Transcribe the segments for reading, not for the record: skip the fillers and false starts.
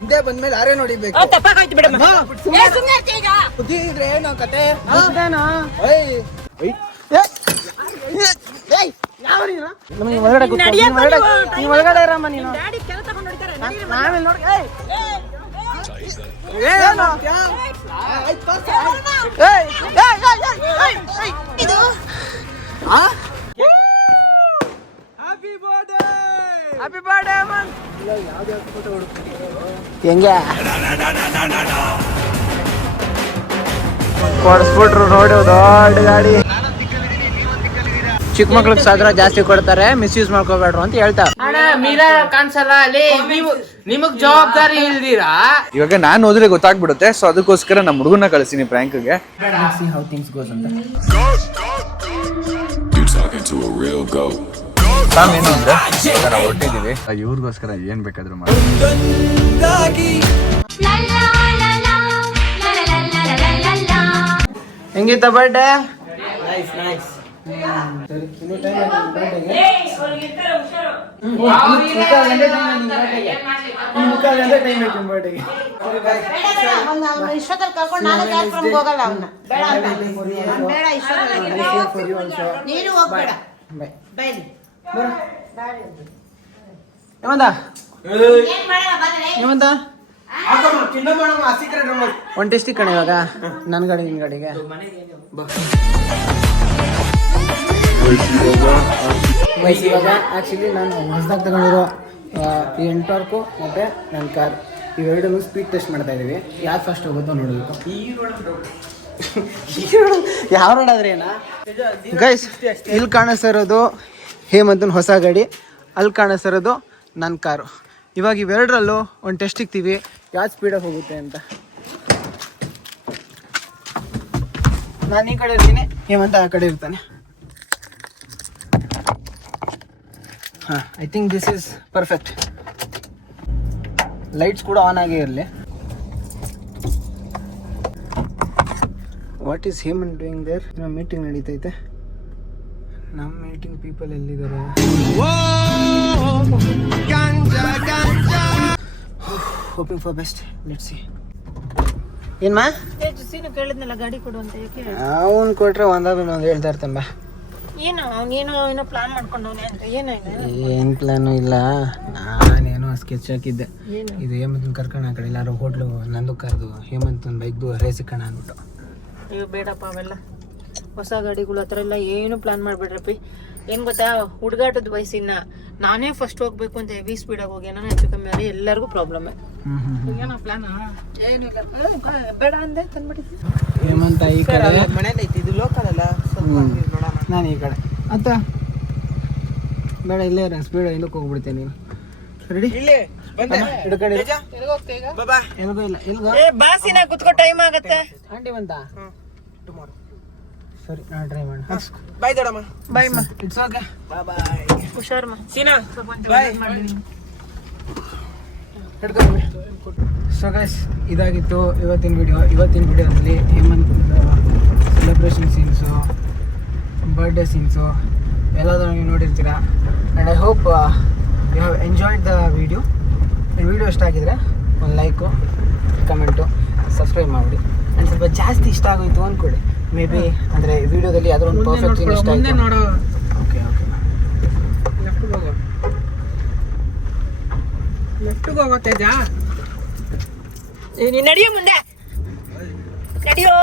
ಹಿಂದೆ ಬಂದ್ಮೇಲೆ ಯಾರೇ ನೋಡಿಬೇಕು. ತಪ್ಪಾಗೋಯ್ತು ಬಿಡಮ್ಮ. ಬುದ್ಧಿದ್ರೆ ಏನೋ ಕತೆ. ಒಳಗಡೆ ಇರಮ್ಮ ನೀನು. ನಾವೇನ್ ನೋಡಿ ಹ್ಯಾಪಿ ಬರ್ಡೇ ಅಮನ್. ಹೆಂಗೆ ಕೊಡಿಸ್ಬಿಟ್ರು ನೋಡಿ ದೊಡ್ಡ ಗಾಡಿ. ಚಿಕ್ಕ ಮಕ್ಳಿಗೆ ಸಾದ್ರ ಜಾಸ್ತಿ ಕೊಡ್ತಾರೆ, ಮಿಸ್ಯೂಸ್ ಮಾಡ್ಕೋಬೇಡ್ರು ಅಂತ ಹೇಳ್ತಾರೆ. ಮೀರಾ ಕಾಣಿಸಲ್ಲ ಅಲ್ಲಿ, ನಿಮಗ್ ಜವಾಬ್ದಾರಿ ಇಲ್ದಿರಾ. ಇವಾಗ ನಾನು ಹೋದ್ರೆ ಗೊತ್ತಾಗ್ಬಿಡುತ್ತೆ, ಸೊ ಅದಕ್ಕೋಸ್ಕರ ನಮ್ಮ ಹುಡುಗನ ಕಳಿಸ್ತೀನಿ ಪ್ರ್ಯಾಂಕ್ಗೆ. ಹೌ ಥಿಂಗ್ಸ್ ಗೋಸ್ ಅಂತ. ಏನು ಅಂದ್ರೆ ನಾವು ಹೊರಟಿದೀವಿ, ಇವ್ರಿಗೋಸ್ಕರ ಏನ್ ಬೇಕಾದ್ರೂ ಮಾಡಿ. ಹೆಂಗಿತ್ತ ಬರ್ಡೇ? ಇಷ್ಟೊತ್ತಲ್ಲಿ ಕರ್ಕೊಂಡು ನಾನು ಕಾರ್ಯಕ್ರಮಕ್ಕೆ ಹೋಗಲ್ಲ. ಅವನ್ನ ಬೇಡ ಅಂತ ಬೇಡ, ಇಷ್ಟೊತ್ತಲ್ಲಿ ನೀನು ಹೋಗ್ಬೇಡ. ಒಂದ್ ಟೆಸ್ಟಿ ಕಣೆ ಇವಾಗ ನನ್ ಗಾಡಿ ನಿನ್ ಗಾಡಿಗೆ. ಇವಾಗ ಆಕ್ಚುಲಿ ನಾನು ಹೊಸದಾಗಿ ತಗೊಂಡಿರೋ ಈ ಎಂಟಾರ್ಕು ಮತ್ತೆ ನನ್ನ ಕಾರ್ ಇವೆರಡನ್ನು ಸ್ಪೀಡ್ ಟೆಸ್ಟ್ ಮಾಡ್ತಾ ಇದೀವಿ. ಯಾರು ಫಸ್ಟ್ ಹೋಗುತ್ತೋ ನೋಡಬೇಕು. ಯಾವ ನೋಡಾದ್ರೆ ಏನ ಗೈಸ್, ಇಲ್ಲಿ ಕಾಣಿಸ್ತಿರೋದು ಹೇಮಂತನ ಹೊಸ ಗಾಡಿ, ಅಲ್ಲಿ ಕಾಣಿಸ್ತಿರೋದು ನನ್ನ ಕಾರು. ಇವಾಗ ಇವೆರಡರಲ್ಲೂ ಒಂದು ಟೆಸ್ಟ್ ಇಕ್ತೀವಿ ಯಾವ್ದು ಸ್ಪೀಡಾಗಿ ಹೋಗುತ್ತೆ ಅಂತ. ನಾನು ಈ ಕಡೆ ಇರ್ತೀನಿ, ಹೇಮಂತ ಆ ಕಡೆ ಇರ್ತಾನೆ. ಹಾಂ, I think this is perfect. Lights ಕೂಡ ಆನ್ ಆಗೇ ಇರಲಿ. What is Hemanth doing there? ನಮ್ಮ ಮೀಟಿಂಗ್ ನಡೀತೈತೆ. ನಮ್ಮ ಮೀಟಿಂಗ್ ಪೀಪಲ್ ಎಲ್ಲಿದ್ದಾರೆ? Hoping for best, let's see. ಏನ್ಮಾ ಕೇಳಿದ್ನಲ್ಲ ಗಾಡಿ ಕೊಡು ಅಂತ, ಯಾಕೆ ಅವನು ಕೊಟ್ರೆ ಒಂದಾದ್ಮೇಲೆ ಒಂದು ಹೇಳ್ತಾ ಇರ್ತಾನೆ. ಬಾ, ಏನು ಅವನೇನೋ ಪ್ಲಾನ್ ಮಾಡ್ಕೊಂಡವನೆ ಅಂತ. ಏನು ಪ್ಲಾನು ಇಲ್ಲ, ನಾನೇನೋ ಸ್ಕೆಚ್ ಹಾಕಿದ್ದೆ. ಇದು ಹೇಮಂತನ ಕರ್ಕೊಂಡು ಆ ಕಡೆ ಎಲ್ಲಾರು ಹೋಟ್ಲು ನಂದು ಕರೆದು ಹೇಮಂತನ ಬೈಕ್ದು ರೇಸ್ ಇಕ್ಕೋಣ ಅಂದ್ಬಿಟ್ಟು. ಅಯ್ಯೋ ಬೇಡಪ್ಪ, ಅವೆಲ್ಲ ಹೊಸ ಗಾಡಿಗಳು ಹತ್ರ ಎಲ್ಲ ಏನು ಪ್ಲಾನ್ ಮಾಡ್ಬೇಡ್ರಪ್ಪಿ. ಏನ್ ಗೊತ್ತಾ, ಹುಡುಗಾಟದ ವಯಸ್ಸಿನ ನಾನೇ ಫಸ್ಟ್ ಹೋಗ್ಬೇಕು ಅಂತ ಹೆವಿ ಸ್ಪೀಡಾಗಿ ಹೋಗಿ ಏನೋ ಹೆಚ್ಚು ಕಮ್ಮಿ ಆದರೆ ಎಲ್ಲರಿಗೂ ಪ್ರಾಬ್ಲಮ್. ಏನೋ ಪ್ಲಾನ್ ಏನಿಲ್ಲ, ಬೇಡ ಅಂದೆ ತಂದ್ಬಿಟ್ಟಿದ್ದೆ. ಹೇಮಂತ ಈ ಕಡೆ, ಮನೇಲಿ ಐತಿ, ಇದು ಲೋಕಲ್ ಅಲ್ಲ, ನಾನು ಈ ಕಡೆ. ಅತ್ತ ಬೇಡ, ಇಲ್ಲೇ ಸ್ಪೀಡ್ ಹಿಂದಕ್ಕೆ ಹೋಗ್ಬಿಡ್ತೇನೆ. ನೀನು ರೆಡಿ? ಹಿಡ್ಕಡೆ ಎಲ್ಗೋ ಇಲ್ಲ, ಇಲ್ಗೋ ಬಾಸಿನ ಕುತ್ಕೋ, ಟೈಮ್ ಆಗತ್ತೆ. ಆಂಟಿ ಬಂತ? ಸರಿ, ನಾನು ಟ್ರೈ ಮಾಡೋಣ. ಬಾಯ್ ದೊಡಮ್ಮ. ಬಾಯ್ ಮಾ, ಇಟ್ಸ್ ಓಕೆ, ಬಾಯ್. ಹುಷಾರ್ ಮಾ. ಸೀನಾ ಸೊ ಗೈಸ್, ಇದಾಗಿತ್ತು ಇವತ್ತಿನ ವಿಡಿಯೋ. ಇವತ್ತಿನ ವಿಡಿಯೋದಲ್ಲಿ Hemanth celebration scenes, birthday scenes ಎಲ್ಲದನ್ನು ನೀವು ನೋಡಿರ್ತೀರ. And I hope you have enjoyed the video. Video ಇಷ್ಟ ಆಗಿದ್ರೆ ಒಂದು ಲೈಕು, ಕಮೆಂಟು, ಸಬ್ಸ್ಕ್ರೈಬ್ ಮಾಡಿ. ಆ್ಯಂಡ್ ಸ್ವಲ್ಪ ಜಾಸ್ತಿ ಇಷ್ಟ ಆಗೋಯ್ತು ಅಂದ್ಕೊಳ್ಳಿ, ಮೇ ಬಿ ಅಂದರೆ ವಿಡಿಯೋದಲ್ಲಿ ಯಾವ್ದೋ ಒಂದು ಪರ್ಫೆಕ್ಟ್ ಸೀನ್ ಇಷ್ಟ ಆಯಿತು. ಓಕೆ ಓಕೆ, ಲೆಫ್ಟ್ಗೆ ಹೋಗೋ ತೇಜ. ನೀನು ನಡಿಯೋ ಮುಂದೆ, ನಡಿಯೋ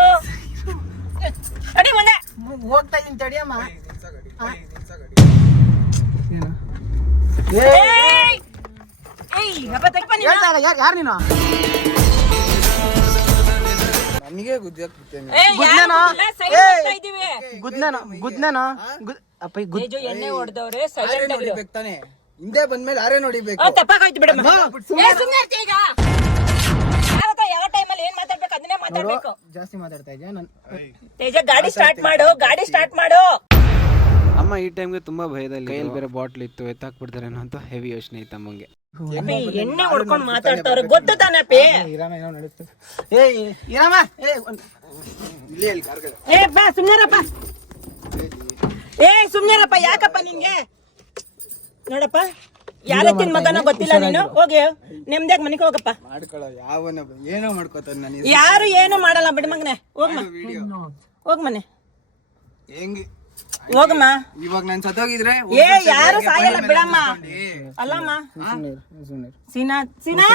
ನಡಿ ಮುಂದೆ. ಹೋಗ್ತಾ ಇದ್ದೀನಿ, ತಡಿಯಮ್ಮ. ಯಾರು ನೀನು? ನನಗೆ ಗುದ್ದಾಕ್ಬಿಡ್ತೇನೆ. ಎಣ್ಣೆ ಹೊಡೆದವ್ರೆ, ಸೈಲೆಂಟ್ ನೋಡಿಬೇಕು ತಾನೆ. ಹಿಂದೆ ಬಂದ್ಮೇಲೆ ಯಾರೇ ನೋಡಿಬೇಕು. ತಪ್ಪಾಗೋಯ್ತು ಬಿಡಮ್ಮ. ಯಾವ ಟೈಮಲ್ಲಿ ಏನ್ ಮಾತಾಡ್ಬೇಕು ಅದನ್ನೇ ಮಾತಾಡ್ಬೇಕು. ಜಾಸ್ತಿ ಮಾತಾಡ್ತಾ ಇದ್ಯಾ? ತೇಜ ಗಾಡಿ ಸ್ಟಾರ್ಟ್ ಮಾಡು, ಗಾಡಿ ಸ್ಟಾರ್ಟ್ ಮಾಡು. ಅಮ್ಮ ಈ ಟೈಮ್ಗೆ ತುಂಬಾ ಭಯದಲ್ಲಿ, ಕೈಯಲ್ಲಿ ಬೇರೆ ಬಾಟ್ಲ್ ಇತ್ತು, ಎತ್ತಾಕ್ಬಿಡ್ತಾರೇನೋ ಅಂತ ಹೆವಿ ಯೋಚನೆ ಇತ್ತು ಅಮ್ಮಂಗೆ. ಎಣ್ಣೆ ಹೊಡ್ಕೊಂಡು ಮಾತಾಡ್ತಾವ್ರೆ, ಗೊತ್ತು ತಾನಪ್ಪಿ. ಬಾ ಸುಮ್ನೆರಪ್ಪ, ಸುಮ್ನೆರಪ್ಪ. ಯಾಕಪ್ಪ ನಿಂಗೆ? ನೋಡಪ್ಪ, ಯಾರಕ್ಕಿನ ಮಗನ ಗೊತ್ತಿಲ್ಲ ನೀನು ಹೋಗಿ ನೆಮ್ಮದಿಯಾಗಿ ಮನೆಗೆ ಹೋಗಪ್ಪ. ಮಾಡ್ಕೊಳ್ಳೋ ಯಾವನ ಏನೋ ಮಾಡ್ಕೋತಾನೆ ನಾನು ಯಾರು ಏನು ಮಾಡಲ್ಲ ಬಿಡಿ ಮಗನೆ. ಹೋಗಮ್ಮ ಹೋಗ್ ಮನೆ ಹೆಂಗ್ ಹೋಗಮ್ಮ. ಇವಾಗ ನಾನು ಸತ್ತೋಗಿದ್ರೆ ಏ ಯಾರು ಸಾಯಲ್ಲ ಬಿಡಮ್ಮ. ಅಲ್ಲಮ್ಮ ಸೀನಾ ಸೀನಾ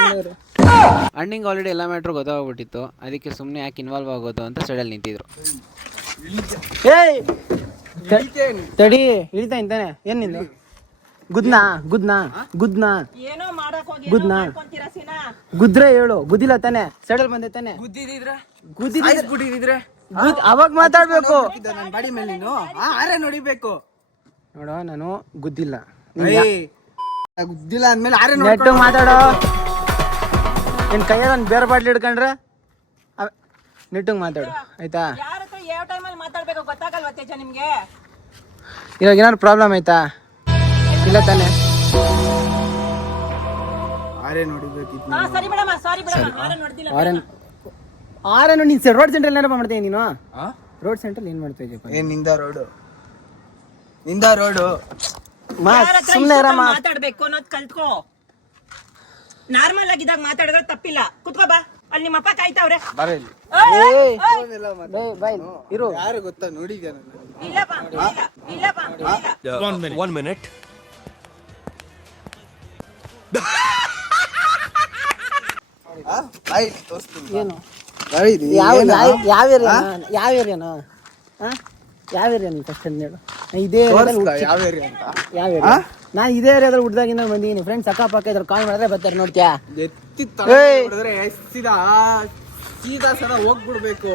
ಅಣ್ಣಿಂಗ್ ಆಲ್ರೆಡಿ ಎಲ್ಲ ಮ್ಯಾಟ್ರು ಗೊತ್ತಾಗ್ಬಿಟ್ಟಿತ್ತು, ಅದಕ್ಕೆ ಸುಮ್ಮನೆ ಯಾಕೆ ಇನ್ವಾಲ್ವ್ ಆಗೋದು ಅಂತ ಸೈಡಲ್ಲಿ ನಿಂತಿದ್ರು. ಏಯ್ ತಡಿ ಇಳಿತಾ ಇಂತಾನೆ ಏನ್ ನಿಂದು ಗುದ್ನಾ ಗುದ್ನಾ ಗುದ್ನಾ ಏನೋ ಮಾಡಕ್ ಹೋಗಿ ಗುದ್ನಾ ಮಾಡ್ಕೊಂತೀರಾ ಸೀನಾ. ಗುದ್ರೆ ಹೇಳು ಗುದ್ದಿಲ್ಲ ತಾನೆ ಸೈಡಲ್ ಬಂದೆ ತಾನೆ ಗುದ್ದಿದ್ರೆ ಗುದ್ದಿದ್ರೆ ಅವಾಗ ಮಾತಾಡ್ಬೇಕು. ನನ್ನ ಬಾಡಿ ಮೇಲೆ ನೀನು ಆರೆ ನೋಡಿಬೇಕು. ನೋಡೋ ನಾನು ಗುದ್ದಿಲ್ಲ ಗುದ್ದಿಲ್ಲ ಅಂದ್ಮೇಲೆ ಆರೆ ನೆಟ್ಟು ಮಾತಾಡೋ. ನಿನ್ ಕೈಯಾಗ ಒಂದು ಬೇರೆ ಬಾಟ್ಲಿ ಹಿಡ್ಕೊಂಡ್ರೆ ನೆಟ್ಟಿಗೆ ಮಾತಾಡು ಆಯ್ತಾ. ಯಾರ ಹತ್ರ ಯಾವ ಟೈಮಲ್ಲಿ ಮಾತಾಡ್ಬೇಕು ಗೊತ್ತಾಗಲ್ವಾ ತೇಜ ನಿಮ್ಗೆ? ಇವಾಗ ಏನಾದ್ರು ಪ್ರಾಬ್ಲಮ್ ಆಯ್ತಾ? ಇಲ್ಲ ತಾನೆ. ಆರೆ ನೋಡಿಬೇಕಿತ್ತು. ಹಾ ಸರಿ ಬಿಡಮ್ಮ ಸಾರಿ ಬಿಡಮ್ಮ. ಯಾರು ನೋಡ್ತಿಲ್ಲ ಆರೇನು ನೀನು ರೋಡ್ ಸೆಂಟ್ರಲ್ಲಿ ಏನಪ್ಪ ಮಾಡ್ತೀನಿ ನೀನು? ರೋಡ್ ಸೆಂಟ್ರಲ್ಲಿ ಏನು ಮಾಡ್ತಾ ಇದೆಯಪ್ಪ? ಏನ್ ನಿಂದ ರೋಡು ಸುಮ್ಮನೆ ಇರಮ್ಮ. ಮಾತಾಡ್ಬೇಕು ಅನ್ನೋದು ಕಲ್ತ್ಕೋ. ನಾರ್ಮಲ್ ಆಗಿದ್ದಾಗ ಮಾತಾಡಿದ್ರೆ ತಪ್ಪಿಲ್ಲ. ಕುತ್ಕೋ ಬಾ, ಅಲ್ಲಿ ನಿಮ್ಮಪ್ಪ ಕಾಯ್ತಾವ್ರೆ. ಬರಲಿ ಇರು. ಯಾರು ಗೊತ್ತಾ ನೋಡಿದ್ಯಾ ನಾನು? ಇಲ್ಲಪ್ಪ ಇಲ್ಲಪ್ಪ ಇಲ್ಲ. 1 minute. ತೋರಿಸ್ತೀನಿ ಏನು ಯಾವ ಯಾವ ಏರಿಯಾನ ಯಾವ ಏರಿಯಾ ನೀನು ಫಸ್ಟ್ ಹೇಳು. ಇದೇ ಯಾವ ಏರಿಯಾ ಅಂತ ಯಾವ ಏರಿಯಾ? ನಾನು ಇದೇ ಏರಿಯಾದಲ್ಲಿ ಹುಡ್ದಾಗಿಂದ ಬಂದಿದ್ದೀನಿ. ಫ್ರೆಂಡ್ಸ್ ಅಕ್ಕಪಕ್ಕ ಇದ್ರ ಕಾಲ್ ಮಾಡಿದ್ರೆ ಬರ್ತಾರೆ ನೋಡ್ತೀಯಾ. ಎತ್ತಿ ತಗೊಂಡ್ರೆ ಸೀದಾ ಸರ ಹೋಗ್ಬಿಡ್ಬೇಕು.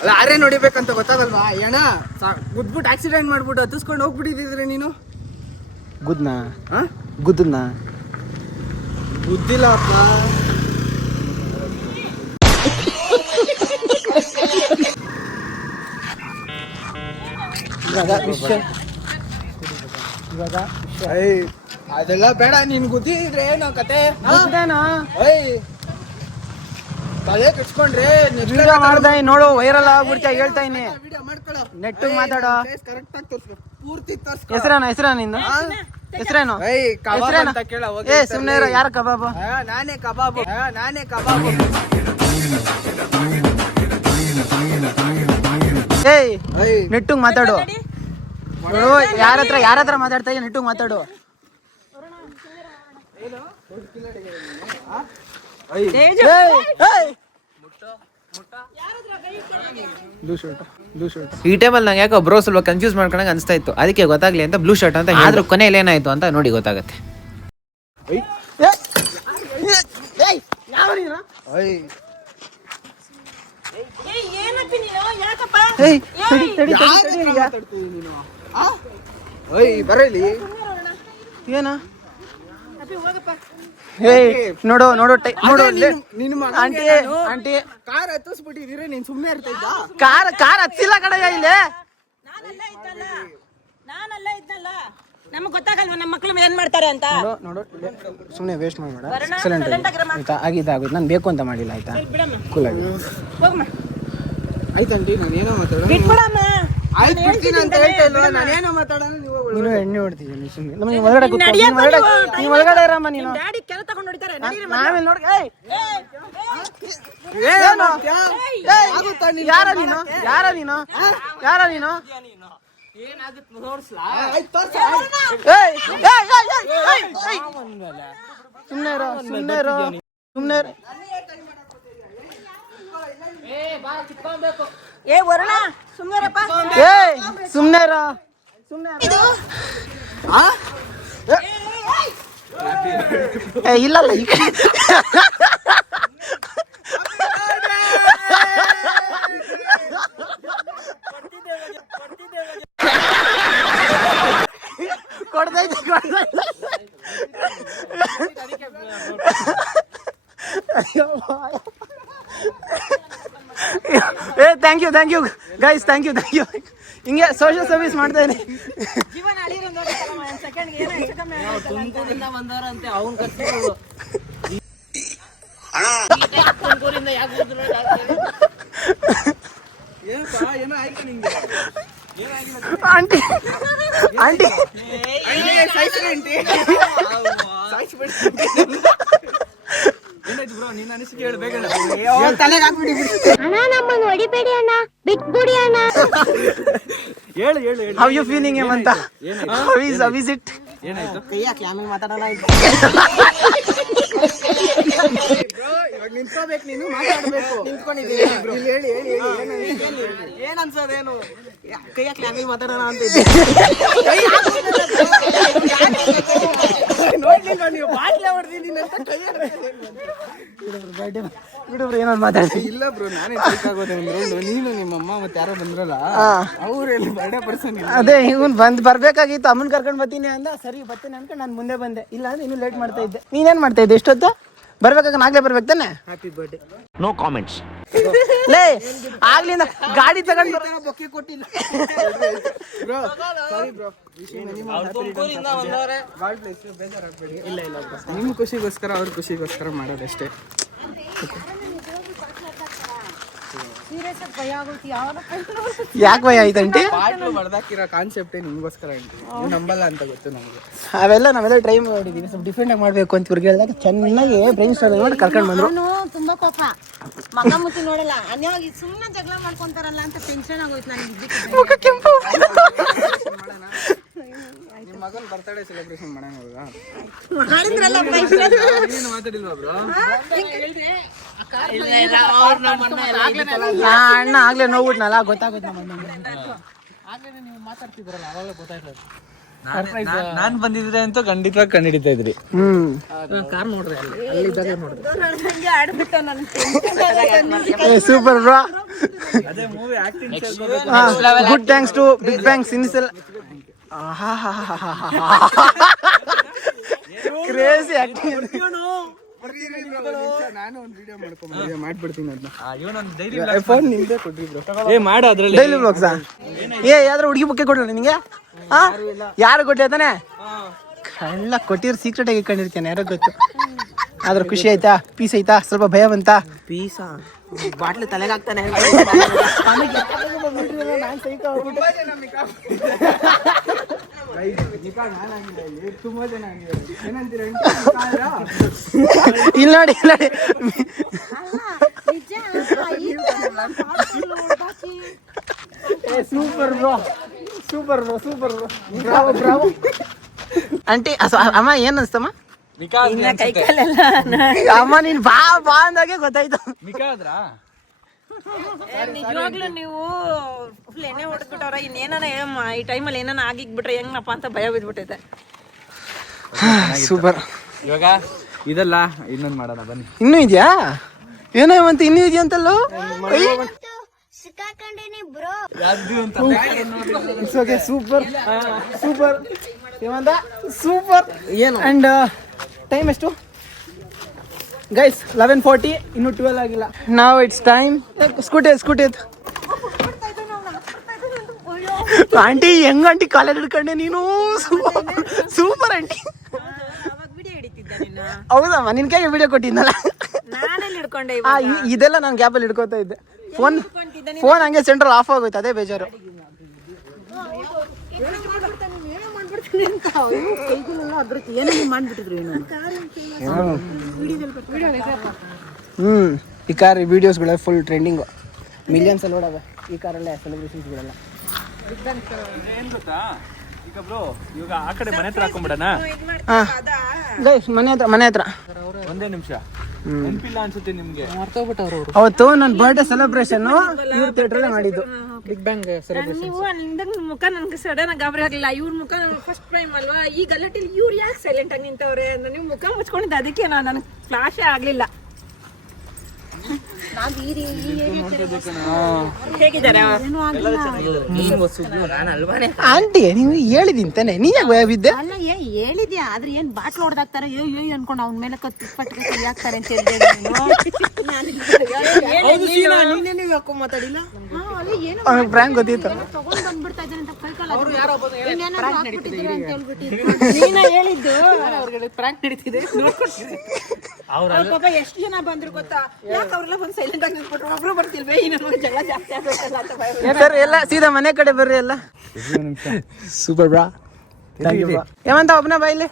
ಅಲ್ಲ ಆರೆ ನೋಡಿಬೇಕಂತ ಗೊತ್ತಾಗಲ್ವಾ? ಏನ ಗುದ್ಬಿಟ್ಟು ಆಕ್ಸಿಡೆಂಟ್ ಮಾಡ್ಬಿಟ್ಟು ಹತ್ತಿಸ್ಕೊಂಡು ಹೋಗ್ಬಿಟ್ಟಿದ್ರೆ ನೀನು. ಗುದ್ನಾ ಗುದ್ದನ್ನ ಗುದ್ದಿಲ್ಲಪ್ಪ. ಅದೆಲ್ಲ ಬೇಡ. ನೀನ್ ಗುದ್ದಿದ್ರೆ ಏನೋ ಕತೆ. ತಲೆ ಕಟ್ಸ್ಕೊಂಡ್ರೆ ಮಾಡ್ದೆ ನೋಡು ವೈರಲ್ ಆಗ್ಬಿಡ್ತಾ ಹೇಳ್ತಾ ಇನಿ. ವಿಡಿಯೋ ಮಾಡ್ಕೊಳ್ಳೋ. ನೆಟ್ಟಿಗೆ ಮಾತಾಡೋ. ಕರೆಕ್ಟ್ ಆಗಿ ತೋರಿಸ್ಬೇಕು. ಪೂರ್ತಿ ತೋರಿಸ್ಕೊ. ಹೆಸರೇನು ನಿಂದು? ಹೆಸರೇನು? ಕಬಾಬ್ ಅಂತ ಕೇಳ. ಏ ಸುಮ್ನೆ ಇರೋ. ಯಾರ ಕಬಾಬು? ನಾನೇ ಕಬಾಬು. ಏಯ್ ನೆಟ್ಟಿಗೆ ಮಾತಾಡು. ನೋಡು ಯಾರ ಹತ್ರ ಮಾತಾಡ್ತಾ ಇದೀಯ ನೆಟ್ಟಿಗೆ ಮಾತಾಡು. ಈ ಟೈಮಲ್ಲಿ ನಂಗೆ ಯಾಕೋ ಬ್ರೋ ಸ್ವಲ್ಪ ಕನ್ಫ್ಯೂಸ್ ಮಾಡ್ಕೊಂಡಂಗೆ ಅನಿಸ್ತಾ ಇತ್ತು, ಅದಕ್ಕೆ ಗೊತ್ತಾಗ್ಲಿ ಅಂತ ಬ್ಲೂ ಶರ್ಟ್ ಅಂತ. ಆದ್ರೂ ಕೊನೆಯಲ್ಲಿ ಏನಾಯ್ತು ಅಂತ ನೋಡಿ ಗೊತ್ತಾಗತ್ತೆ. ಏನಪ್ಪಿ ನೀನು? ಯಾಕಪ್ಪ? ಬರಲಿ ಏನ ಅಪ್ಪಿ ಹೋಗಪ್ಪ. ನೋಡು ನೋಡು ನೋಡು ನಿನ್ ಮಗ ಆಂಟಿ ಆಂಟಿ ಕಾರ್ ಹತ್ತಿಸ್ಬಿಟ್ಟಿದ್ರೆ ನೀನ್ ಸುಮ್ನೆ ಇರ್ತಾ ಇದ್ದ. ಕಾರ್ ಹತ್ತಿಲ್ಲ ಕಡೆಯ ಇಲ್ಲಿ. ನಾನಲ್ಲ ಇದ್ನಲ್ಲ. ನಮಗ್ ಗೊತ್ತಾಗಲ್ವಾ ನಮ್ಮ ಮಕ್ಳು ಏನ್ ಮಾಡ್ತಾರೆ ಅಂತ? ನೋಡು ಸುಮ್ನೆ ವೇಸ್ಟ್ ಮಾಡ್ಬೇಡ. ಬರೋಣ, ಸೈಲೆಂಟ್ silent ಆಗಿರಮ್ಮ. ಆಯ್ತಾ? ಆಗಿದೆ ನಾನು ಬೇಕು ಅಂತ ಮಾಡಿಲ್ಲ ಆಯ್ತಾ. ಬಿಡಮ್ಮ ಕೂಲ್ ಆಗಿ ಹೋಗಮ್ಮ. ಆಯ್ತಂಟಿ ನಾನು ಏನೋ ಮಾತಾಡೋಣ. ಬಿಟ್ಬಿಡಮ್ಮ. ಆಯ್ತು ಬಿಡ್ತೀನಿ ಅಂತ ಹೇಳ್ತಾ ಇಲ್ವಾ? ನಾನೇನೋ ಮಾತಾಡೋಣ. ನೀನು ಎಣ್ಣೆ ಹೊಡ್ತೀಯ ಸುಮ್ಮನೆ. ನಮಗೆ ಒಳಗಡೆ ಕೂತ್ಕೊ. ನೀನು ಒಳಗಡೆ ಇರಮ್ಮ. ನೀನು ಡ್ಯಾಡಿ ಕೆಲ ತಗೊಂಡು ಹೊಡಿತಾರೆ. ಆಮೇಲೆ ನೋಡಿ. ಏನು ಯಾರ ನೀನು? ಯಾರ ನೀನು? ಸುಮ್ನೆ ಇರೋ ಸುಮ್ನೆ ಇರೋ. ಏ ವರುಣ ಸುಮ್ಮನೆರಪ್ಪ. ಸುಮ್ನೆ ಇರೋ. ಇಲ್ಲಲ್ಲ ಕೊಡ್ತೈತೆ. Thank you guys. Thank you. ಹಿಂಗೆ ಸೋಷಿಯಲ್ ಸರ್ವಿಸ್ ಮಾಡ್ತಾ ಇದ್ದೀನಿ. ಜೀವನ ಅಳಿರೋ ಸೆಕೆಂಡ್ ಏನೋ ಹೆಚ್ಚು ಕಮ್ಮಿ ತುಮಕೂರಿಂದ ಬಂದವರಂತೆ ಅವ್ನ್ ಕರ್ಸಿರೋದು. ಏನೋ ಆಯ್ತು ನಿಂಗೆ. ಆಂಟಿ ಆಂಟಿ ಏನಾಯ್ತು ಬ್ರೋ ನೀನ್ ಅನಿಸಿಕೆ ಹೇಳು ಬೇಗ ತಲೆಗೆ ಹಾಕ್ಬಿಡಿ ಅಣ್ಣ ನಮ್ಮನ್ನು ಹೊಡಿಬೇಡಿ ಅಣ್ಣ ಬಿಟ್ಬಿಡಿ ಅಣ್ಣ. ಹೇಳು ಹೇಳು how you feeling Hemantha? How is it? ಏನಾಯ್ತು ಮಾತಾಡೋಣ ಇವಾಗ ನಿಂತ್ಕೋಬೇಕು, ನೀನು ಮಾತಾಡ್ಬೇಕು. ನಿಂತ್ಕೊಂಡಿದ್ದೀನಿ ಹೇಳಿ ಹೇಳಿ ಏನ್ ಅನ್ಸೋದೇನು? ಕೈ ಹಾಕಿ ಆಮೇಲೆ ಮಾತಾಡೋಣ ಅಂತ ನೋಡ್ಲಿಲ್ಲ ನೀವು ಬಾಟ್ಲೆ ಹೊಡೆದಿದ್ದೀನಿ ಅಂತ ಕೈ ಬಿಡುಬ್ರು ಏನಾದ್ರು ಮಾತಾಡ್ತೀನಿ. ಇಲ್ಲ ಬ್ರೋ ನಾನೇ ಬೇಕಾಗೋದು ಅಂದ್ರು ನೀನು ನಿಮ್ಮಮ್ಮ ಮತ್ತೆ ಯಾರೋ ಬಂದ್ರಲ್ಲ ಅವ್ರೆಲ್ಲ ಬರ್ಡೇ ಪರ್ಸನ್ ಅದೇ ಇವನ್ ಬರ್ಬೇಕಾಗಿತ್ತು, ಅಮ್ಮನ್ ಕರ್ಕೊಂಡ್ ಬರ್ತೀನಿ ಅಂದ. ಸರಿ ಬರ್ತೀನಿ ಅನ್ಕೊಂಡು ನಾನು ಮುಂದೆ ಬಂದೆ. ಇಲ್ಲ ಅಂದ್ರೆ ಇನ್ನೂ ಲೇಟ್ ಮಾಡ್ತಾ ಇದ್ದೆ. ನೀನೇನ್ ಮಾಡ್ತಾ ಇದ್ದೆ ಎಷ್ಟೊತ್ತು? ಬರ್ಬೇಕಾಗ ನಾಗ್ಲೇ ಬರ್ಬೇಕು ತಾನೆ? Happy birthday. No comments. ಲೇ ಆಗ್ಲಿಂದ ಗಾಡಿ ತಗೊಂಡ್ ಬೊಕ್ಕೆ ಕೊಟ್ಟಿಲ್ಲ ಬ್ರೋ. ಸಾರಿ ಬ್ರೋ. ಬೇಜಾರಾಗ್ಬೇಡಿ. ಇಲ್ಲ ಇಲ್ಲ ನಿಮ್ಮ ಖುಷಿಗೋಸ್ಕರ ಅವ್ರ ಖುಷಿಗೋಸ್ಕರ ಮಾಡೋದಷ್ಟೇ. ಯಾಕೆ ಭಯ ಆಯ್ತಂಟಿ? ಬಾಟ್ಲು ಹೊಡೆದಾಕಿರೋ ಕಾನ್ಸೆಪ್ಟೇ ನಿಮ್ಗೋಸ್ಕರ ನೀವು ನಂಬಲ್ಲ ಅಂತ ಗೊತ್ತು ನಮ್ಗೆ. ನಾವೆಲ್ಲ ಟ್ರೈ ಮಾಡಿದೀವಿ. ಸ್ವಲ್ಪ ಡಿಫ್ರೆಂಟ್ ಆಗಿ ಮಾಡ್ಬೇಕು ಅಂತ ಇವ್ರಿಗೆ ಹೇಳಿದಾಗ ಚೆನ್ನಾಗಿ ಬ್ರೈನ್ ಸ್ಟಾರ್ಮಿಂಗ್ ಮಾಡಿ ಕರ್ಕೊಂಡ್ ಬಂದ್ರು. ತುಂಬಾ ಕೋಪ, ಮಗ ಮುಚ್ಚಿ ನೋಡಲ್ಲ, ಅನ್ಯವಾಗಿ ಸುಮ್ಮನೆ ಜಗಳ ಮಾಡ್ಕೊಂತಾರಲ್ಲ ಅಂತ ಟೆನ್ಷನ್ ಆಗೋಯ್ತು ನನಗೆ. ನಿಮ್ಮ ಮಗನ ಬರ್ತಡೇ ಸೆಲೆಬ್ರೇಷನ್ ಮಾಡೋಣ ಇವಾಗ. ಏನು ಮಾತಾಡಿಲ್ವಾ ಬ್ರೋ? ಅಣ್ಣ ಆಗ್ಲೇ ನೋಡ್ಬಿಟ್ನಲ್ಲ, ಗೊತ್ತಾಗುತ್ತೆ ನಮ್ಮ ನಾನ್ ಬಂದಿದ್ರೆ ಅಂತೂ ಖಂಡಿತವಾಗಿ ಕಂಡಿಡಿತಾ ಇದ್ರಿ. ಕಾರ್ ನೋಡ್ರಿ ಅಲ್ಲಿ ಸೂಪರ್ ಬ್ರೋ. ಅದೇ movie acting good thanks to big bang ಸಿನಿಸಲ್. Crazy acting. ನಾನು ಒಂದು ವಿಡಿಯೋ ಮಾಡ್ಬಿಡ್ತೀನಿ ಅದನ್ನ. ಫೋನ್ ನಿಮ್ದೇ ಕೊಡ್ರಿ ಬ್ರೋ. ಮಾಡು ಅದ್ರಲ್ಲಿ. ಡೈಲಿ ಬ್ಲಾಗ್ಸ್ ಯಾವ್ದಾರು ಹುಡುಗಿ ಬುಕ್ಕೆ ಕೊಡ್ರಿ ನಿನಗೆ? ಯಾರು ಕೊಟ್ಟಿ ತಾನೆ? ಕಳ್ಳ ಕೊಟ್ಟಿರೋ ಸೀಕ್ರೆಟ್ ಆಗಿ ಇಟ್ಕೊಂಡಿರ್ತಾನೆ, ಯಾರೋ ಗೊತ್ತು. ಆದ್ರೆ ಖುಷಿ ಆಯ್ತಾ? ಪೀಸ್ ಆಯ್ತಾ? ಸ್ವಲ್ಪ ಭಯ ಬಂತಾ? ಪೀಸಾ ಬಾಟ್ಲು ತಲೆಗೆ ಹಾಕ್ತಾನೆ. ತುಂಬಾ ಜನ ಏನಂತೀರ? ಇಲ್ಲ ನೋಡಿ super bro, super bro, super bro, bravo bravo. Aunty ಅಮ್ಮ ಏನ್ ಅನ್ಸ್ತಮ್ಮ? ಅಮ್ಮ ನೀನ್ ಬಾ ಬಾ ಅಂದಾಗೆ ಗೊತ್ತಾಯ್ತು. ನಿಜವಾಗ್ಲೂ ನೀವು ಫುಲ್ ಎಣ್ಣೆ ಹೊಡೆದ್ಬಿಟ್ಟವ್ರ. ಇನ್ನೇನ ಈ ಟೈಮಲ್ಲಿ ಏನಾನ ಆಗಿಗ್ಬಿಟ್ರೆ ಹೆಂಗಪ್ಪ ಅಂತ ಭಯ ಬಿದ್ಬಿಟ್ಟೈತೆ. ಸೂಪರ್. ಇವಾಗ ಇದಲ್ಲ ಇನ್ನೊಂದು ಮಾಡೋಣ ಬನ್ನಿ. ಇನ್ನೂ ಇದೆಯಾ? ಏನೋ ಅಂತ ಇನ್ನೂ ಇದೆಯಾ ಅಂತಲ್ಲೋ? Super super super. ಏನು ಅಂಡ್ ಟೈಮ್ ಎಷ್ಟು ಗೈಸ್? 11:40. ಇನ್ನೂ 12 ಆಗಿಲ್ಲ. ನಾವು ಇಟ್ಸ್ ಟೈಮ್. ಸ್ಕೂಟಿ ಆಂಟಿ ಹೆಂಗ ಆಂಟಿ ಕಾಲೇಜ್ ಹಿಡ್ಕೊಂಡೆ ನೀನು? Super aunty. ಹೌದಮ್ಮ, ನಿನ್ ಕೈಗೆ ವಿಡಿಯೋ ಕೊಟ್ಟಿದ್ನಲ್ಲ, ಇದೆಲ್ಲ ನಾನು ಗ್ಯಾಪಲ್ಲಿ ಹಿಡ್ಕೋತಾ ಇದ್ದೆ. ಫೋನ್ ಹಂಗೆ ಸೆಂಟ್ರಲ್ ಆಫ್ ಆಗೋಯ್ತು, ಅದೇ ಬೇಜಾರು. ಈ ಕಾರ್ ವಿಡಿಯೋಸ್ಗಳ ಫುಲ್ ಟ್ರೆಂಡಿಂಗು, ಮಿಲಿಯನ್ಸ್ ಅಲ್ಲಿ ನೋಡವೆ ಈ ಕಾರಲ್ಲೇ ಸೆಲೆಬ್ರೇಷನ್ಸ್ಗಳೆಲ್ಲ. ಏನ್ ಗೊತ್ತಾ ಈಗ ಬ್ರೋ, ಇವಾಗ ಆ ಕಡೆ ಮನೆ ಹತ್ರ ಹಾಕೊಂಡ್ಬಿಡಣ. ಗೈಸ್ ಮನೆ ಹತ್ರ ಒಂದೇ ನಿಮಿಷ ನೆನಪಿಲ್ಲ ಅನ್ಸುತ್ತೆ ನಿಮ್ಗೆ. ಅವತ್ತು ನನ್ನ ಬರ್ಡೇ ಸೆಲೆಬ್ರೇಷನ್ ಇವ್ರ ಥಿಯೇಟರ್ ಮಾಡಿದ್ದು, ಬಿಗ್ ಬ್ಯಾಂಗ್ ಸೆಲೆಬ್ರೇಷನ್. ನೀವು ನಿಂದ ಮುಖ ನನ್ಗೆ ಸಡನ್ ಆಗಿ ಗಾಬರಿ ಆಗ್ಲಿಲ್ಲ. ಇವ್ರ ಮುಖ ನನ್ಗೆ ಫಸ್ಟ್ ಟೈಮ್ ಅಲ್ವಾ, ಈ ಗಲಾಟೆಲಿ ಇವ್ರು ಯಾಕೆ ಸೈಲೆಂಟ್ ಆಗಿ ನಿಂತವ್ರೆ ಅಂದ್ರೆ ನೀವು ಮುಖ ಮುಚ್ಕೊಂಡಿದ್ದೆ, ಅದಕ್ಕೆ ನನಗೆ ಫ್ಲಾಶೇ ಆಗ್ಲಿಲ್ಲ. ಹೇಗಿದ್ದಾರೆ? ಆಂಟಿ ನೀವು ಹೇಳಿದೀನಿ ತಾನೆ, ನೀ ಯಾಕೆ ಭಯ ಬಿದ್ದೆ? ಅಲ್ಲ ಹೇಳಿದ್ಯಾ, ಆದ್ರೆ ಏನ್ ಬಾಟ್ಲ್ ಹೊಡೆದಾಕ್ತಾರೆ ಅನ್ಕೊಂಡು ಅವ್ನ ಮೇಲೆ ಪಟ್ಟಿಗೆ ಹಾಕ್ತಾರೆ ಅಂತ ಹೇಳಿದೆ. ಮಾತಾಡಿಲ್ಲ. ಅವ್ನಿಗೆ ಪ್ರ್ಯಾಂಕ್ ಗೊತ್ತಿತ್ತು. ತಗೊಂಡ್ ಬಂದ್ಬಿಡ್ತಾ ಇದ್ದಾನೆ ಅಂತ ಕೈ ಕಾಲ ಇನ್ನೇನಾದ್ರೂ ಹಾಕ್ಬಿಟ್ಟಿದ್ದೀರಾ ಅಂತ ಹೇಳ್ಬಿಟ್ಟಿದ್ರು. ನೀನೇ ಹೇಳಿದ್ದು ಪ್ರ್ಯಾಂಕ್ ನಡೀತಿದೆ ಅವ್ರ ಪಾಪ ಎಷ್ಟು ಜನ ಬಂದ್ರು ಗೊತ್ತಾ? ಯಾಕೆ ಅವ್ರೆಲ್ಲ ಬಂದು ಸೈಲೆಂಟ್ ಆಗಿ ನಿಂತ್ಬಿಟ್ರು, ಒಬ್ರು ಬರ್ತಿಲ್ವೇ, ಇನ್ನೊಂದು ಜಗಳ ಜಾಸ್ತಿ ಆಗ್ಬೇಕಲ್ಲ ಅಂತ ಭಯ. ಸರ್ ಎಲ್ಲ ಸೀದಾ ಮನೆ ಕಡೆ ಬರ್ರಿ ಎಲ್ಲ. ಸೂಪರ್ ಬ್ರಾ, ಏಮಂತ ಒಬ್ಬನ ಬಾಯಿಲಿ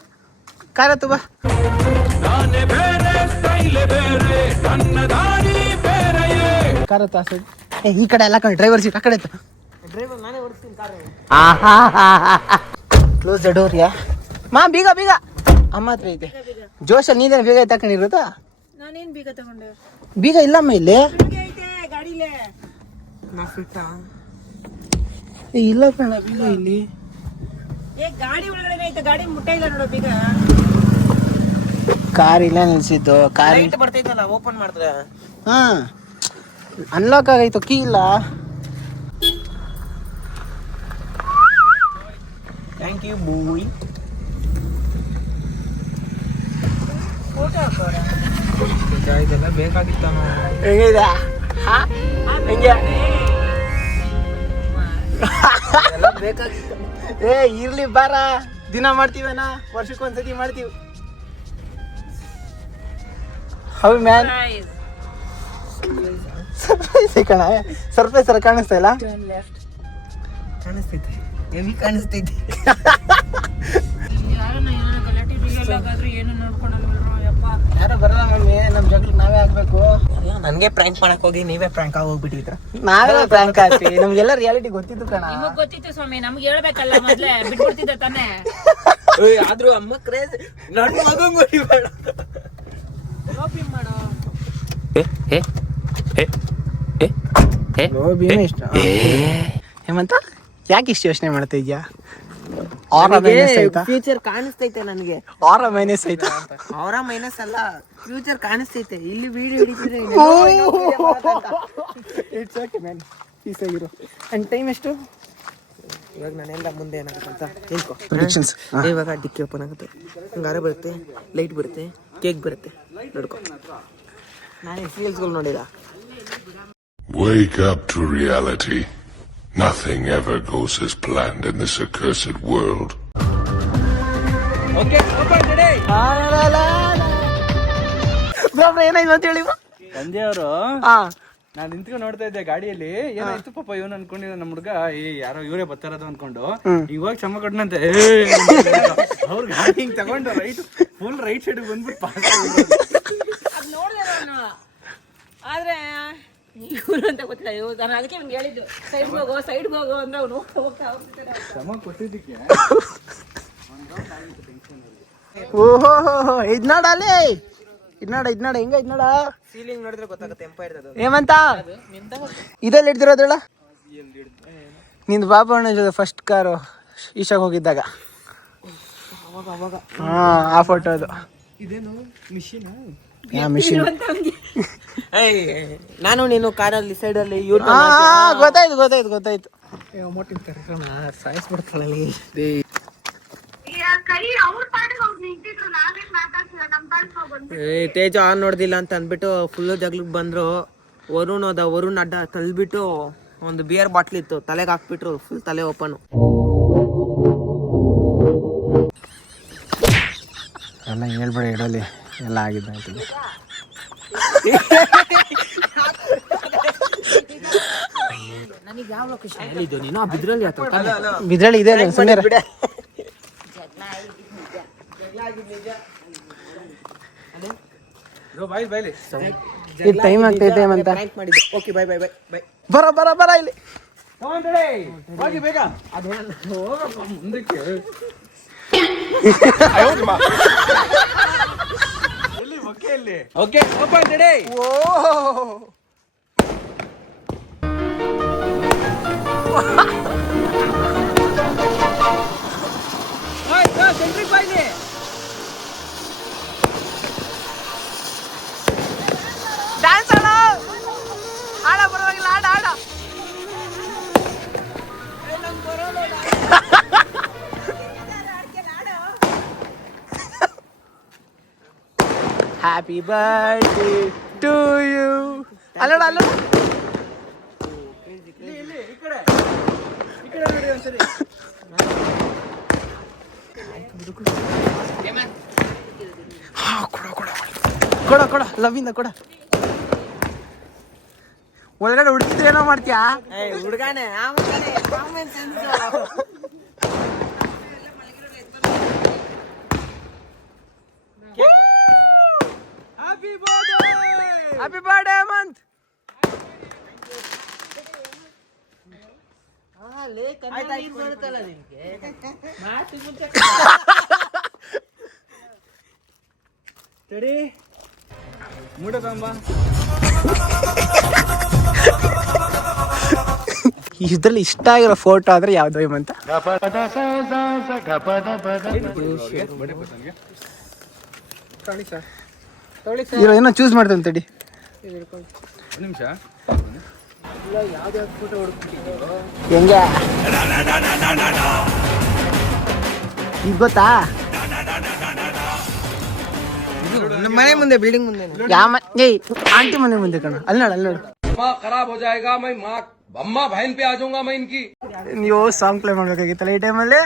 ಕಾರ ತುಬ ಕಾರ ತಾಸು ಈ ಕಡೆ ಎಲ್ಲ ಕಡೆ ಡ್ರೈವರ್ ಸೀಟ್ ಆ ಕಡೆ ಡ್ರೈವರ್ ನಾನೇ ಓಡಿಸ್ತೀನಿ ಕಾರ್. ಕ್ಲೋಸ್ ದ ಡೋರ್ ಯಾ ಮಾ, ಬೀಗ ಬೀಗ ಅಮ್ಮ ಹತ್ರ ಐತೆ. ಜೋಶ ನೀನೇ ಬೀಗ ತಕೊಂಡಿರುತ್ತಾ? ನಾನೇನ್ ಬೀಗ ತಗೊಂಡೆ? ಬೀಗ ಇಲ್ಲಮ್ಮ ಇಲ್ಲಿ ಐತೆ ಗಾಡಿಲೇ. ಇಲ್ಲ ಕಣ ಬೀಗ ಇಲ್ಲಿ. ಗಾಡಿ ಒಳಗಡೆ ಐತೆ, ಗಾಡಿ ಮುಟ್ಟ ಇಲ್ಲ ನೋಡೋ ಬೀಗ. ಕಾರ್ ಇಲ್ಲ ನಿಲ್ಸಿದ್ದು. ಕಾರ್ ಬರ್ತೈತಲ್ಲ, ಓಪನ್ ಮಾಡಿದ್ರೆ ಹಾ ಅನ್ಲಾಕ್ ಆಗೈತು, ಕೀ ಇಲ್ಲ. Thank you movie. ಇದೆಲ್ಲ ಬೇಕಾಗಿತ್ತ ಹೆಂಗಿದೆ ಹೆಂಗೆ ಬೇಕಾಗಿತ್ತು. ಏ ಇರ್ಲಿ ಬಾರ, ದಿನ ಮಾಡ್ತೀವನ, ವರ್ಷಕ್ಕೊಂದ್ಸತಿ ಮಾಡ್ತೀವಿ. ಹೌ ಮ್ಯಾನ್, ಸರ್ಪ್ರೈಸ್ ಕಣ, ಸರ್ಪ್ರೈಸ್ ತರ ಕಾಣಿಸ್ತಾ ಇಲ್ಲ? ಕಾಣಿಸ್ತೈತೆ, ಹೆವಿ ಕಾಣಿಸ್ತೈತೆ. ಯಾರನ್ನ ಏನಾರ ಗಲಾಟೆ ರಿಯಲ್ ಆಗಾದ್ರೂ ಏನು ನೋಡ್ಕೊಳಲ್ವಲ್ರು ಯಪ್ಪ. ಯಾರೋ ಬರಲ್ಲ ಮಮ್ಮಿ, ನಮ್ ಜಗಳ ನಾವೇ ಆಗ್ಬೇಕು. ನನ್ಗೆ ಪ್ರ್ಯಾಂಕ್ ಮಾಡಕ್ ಹೋಗಿ ನೀವೇ ಪ್ರ್ಯಾಂಕ್ ಆಗಿ ಹೋಗ್ಬಿಟ್ಟಿದ್ರ. ನಾವೇ ಪ್ರ್ಯಾಂಕ್ ಆಗ್ತೀವಿ, ನಮ್ಗೆಲ್ಲ ರಿಯಾಲಿಟಿ ಗೊತ್ತಿತ್ತು ಕಣ. ನಿಮಗ್ ಗೊತ್ತಿತ್ತು ಸ್ವಾಮಿ, ನಮ್ಗೆ ಹೇಳ್ಬೇಕಲ್ಲ ಮೊದ್ಲೇ, ಬಿಟ್ಬಿಡ್ತಿದ್ದ ತಾನೇ. ಆದ್ರೂ ಅಮ್ಮ ಕ್ರೇಜ್, ನನ್ ಮಗಂಗ್ ಹೊಡಿಬೇಡ. ಮಾಡೋ ಇಷ್ಟ ಹೇಮಂತ, ಯಾಕೆ ಇಷ್ಟು ಯೋಚನೆ ಮಾಡ್ತಾ ಇದ್ಯಾ? ಆರ ಮೈನಸ್ ಆಯ್ತಾ? ಫ್ಯೂಚರ್ ಕಾಣಿಸ್ತೈತೆ ನನಗೆ. ಆರ ಮೈನಸ್ ಆಯ್ತಾ? ಅವರ ಮೈನಸ್ ಅಲ್ಲ, ಫ್ಯೂಚರ್ ಕಾಣಿಸ್ತೈತೆ. ಇಲ್ಲಿ ವಿಡಿಯೋ ಹಿಡಿತಿದ್ರೆ ಇಟ್ಸ್ ಓಕೆ ಮ್ಯಾನ್, ಪೀಸ್ ಆಗಿರು. ಅಂಡ್ ಟೈಮ್ ಎಷ್ಟು ಇವಾಗ ನಾನೆಲ್ಲ ಮುಂದೆ ಏನಾಗುತ್ತೆ ಅಂತ ಹೇಳ್ಕೊ. ಪ್ರಿಡಿಕ್ಷನ್ಸ್ ಇವಾಗ ಡಿಕ್ಕಿ ಓಪನ್ ಆಗುತ್ತೆ, ಹಂಗಾರ ಬರುತ್ತೆ, ಲೈಟ್ ಬರುತ್ತೆ, ಕೇಕ್ ಬರುತ್ತೆ, ನೋಡ್ಕೊ. ನಾನೇ ಸೀರಿಯಲ್ಸ್ಗಳು ನೋಡಿದ. Wake up to reality. Nothing ever goes as planned in this accursed world. ಏನಾಯ್ತು ಅಂತ ಹೇಳಿ ಸಂಜೆ ಅವರು ಹಾ ನಾನ್ ನಿಂತ್ಕೊಂಡು ನೋಡ್ತಾ ಇದ್ದೆ ಗಾಡಿಯಲ್ಲಿ, ಏನಾಯ್ತು ಪಾಪ ಇವನು ಅನ್ಕೊಂಡಿದ್ದ ನಮ್ಮ ಹುಡುಗ, ಯಾರೋ ಇವರೇ ಬರ್ತಾರದು ಅನ್ಕೊಂಡು ಇವಾಗ ಕ್ಷಮ ಕೊಟ್ಟನಂತೆ. ಅವ್ರ ಗಾಡಿ ಹಿಂಗ್ ತಗೊಂಡು ರೈಟ್, ಫುಲ್ ರೈಟ್ ಸೈಡ್ ಬಂದ್ಬಿಟ್ಟು ಪಾಸ್ ಅದ್ ನೋಡ್ದೆ ನಾನು, ಆದ್ರೆ ಇವ್ರು ಅಂತ ಗೊತ್ತಿಲ್ಲ. ನಾನು ಅದಕ್ಕೆ ಅವ್ನಿಗೆ ಹೇಳಿದ್ದು ಸೈಡ್ಗೆ ಹೋಗೋ ಅಂದ್ರೆ ಅವ್ನು ಹೋಗ್ತಾ ಹೋಗ್ತಾರೆ. ಕ್ಷಮ ಕೊಟ್ಟಿದ್ದಕ್ಕೆ ಓಹೋ ಇದ್ನಾಡಲ್ಲಿ ಇದ್ನಾಡ ಹೆಂಗ ಇದ್ನಾಡ ಸೀಲಿಂಗ್ ನೋಡಿದ್ರೆ ಗೊತ್ತಾಗುತ್ತೆ ಎಂಪೈರ್ ಅದು. ಏಮಂತ ಇದೆಲ್ಲ ಹಿಡ್ದಿರೋದಳ ನಿಂದು ಬಾಬಾ ಅಣ್ಣ ಜೊತೆ ಫಸ್ಟ್ ಕಾರು ಈಶಾಗ್ ಹೋಗಿದ್ದಾಗ. ಹಾ ಆ ಫೋಟೋ ಅದು. ಇದೇನು ಮಿಷಿನ್? ಮಿಷಿನ್. ನಾನು ನೀನು ಕಾರಲ್ಲಿ ಸೈಡಲ್ಲಿ ಇವ್ರು ಗೊತ್ತಾಯ್ತು. ಸಾಯಿಸ್ಬಿಡ್ತಾನಲ್ಲಿ. ತೇಜ ಆನ್ ನೋಡ್ದಿಲ್ಲ ಅಂತ ಅಂದ್ಬಿಟ್ಟು ಫುಲ್ ಜಗ್ಲಿಗೆ ಬಂದ್ರು. ವರುಣ್ ಅಡ್ಡ ತಳ್ಬಿಟ್ಟು ಒಂದು ಬಿಯರ್ ಬಾಟ್ಲ್ ಇತ್ತು, ತಲೆಗೆ ಹಾಕ್ಬಿಟ್ರು, ಫುಲ್ ತಲೆ ಓಪನ್. ಎಲ್ಲ ಹೇಳ್ಬೇಡ, ಇಡಲಿ ಎಲ್ಲ ಆಗಿದ್ದಾಯ್ತು. ನನಗೆ ಯಾವ ಲೊಕೇಶನ್ ಹೇಳಿದ್ದು ನೀನು? ಬಿದ್ರಲ್ಲಿ ಬಿದ್ರಲ್ಲಿ ಇದೆ ಸುಮ್ಮನೆ. ಬಾಯ್ಲಿ ಇದು ಟೈಮ್ ಆಗ್ತೈತೆ ಅಂತ ಮಾಡಿದ್ದು. Okay bye bye bye bye. ಬರ ಇಲ್ಲಿ ಹೋಗಿ ಬೇಗ. ಮುಂದಕ್ಕೆ ಓಕೆ ಓಪನ್ ರೆಡಿ. ಡ್ಯಾನ್ಸ್ ಆಡ ಪರವಾಗಿಲ್ಲ, ಆಡ ಹ್ಯಾಪಿ ಬರ್ತ್ಡೇ ಟು ಯು. ಅಲ್ಲಡ ಕೊಡ ಕೊಡ ಲವಿಂದ ಕೊಡ. ಒಳಗಡೆ ಹುಡುಕಿದ್ರೆ ಏನೋ ಮಾಡ್ತೀಯಾ? ಹುಡುಗಾನೆ ಹ್ಯಾಪಿ ಬರ್ಡೇ ಹೇಮಂತ್. ತಡಿ ಮೂಡಕಂಬ. ಇದ್ರಲ್ಲಿ ಇಷ್ಟ ಆಗಿರೋ ಫೋಟೋ ಆದ್ರೆ ಯಾವ್ದು ಹೇಮಂತ? ಇರೋ ಏನೋ ಚೂಸ್ ಮಾಡ್ತೇನೆ ತಡಿ. ಒಂದು ನಿಮಿಷ. ಹೆಂಗೆ ಈಗ ಗೊತ್ತಾ? ನಮ್ಮ ಮನೆ ಮುಂದೆ, ಬಿಲ್ಡಿಂಗ್ ಮುಂದೆ. ಏಯ್ ಆಂಟಿ ಮನೆ ಮುಂದೆ ಕಣ. ಅಲ್ಲಿ ನೋಡು, ಅಲ್ಲಿ ನೋಡು. ನೀವು ಸಾಂಗ್ ಪ್ಲೇ ಮಾಡ್ಬೇಕಾಗಿತ್ತಲ್ಲ ಈ ಟೈಮಲ್ಲಿ.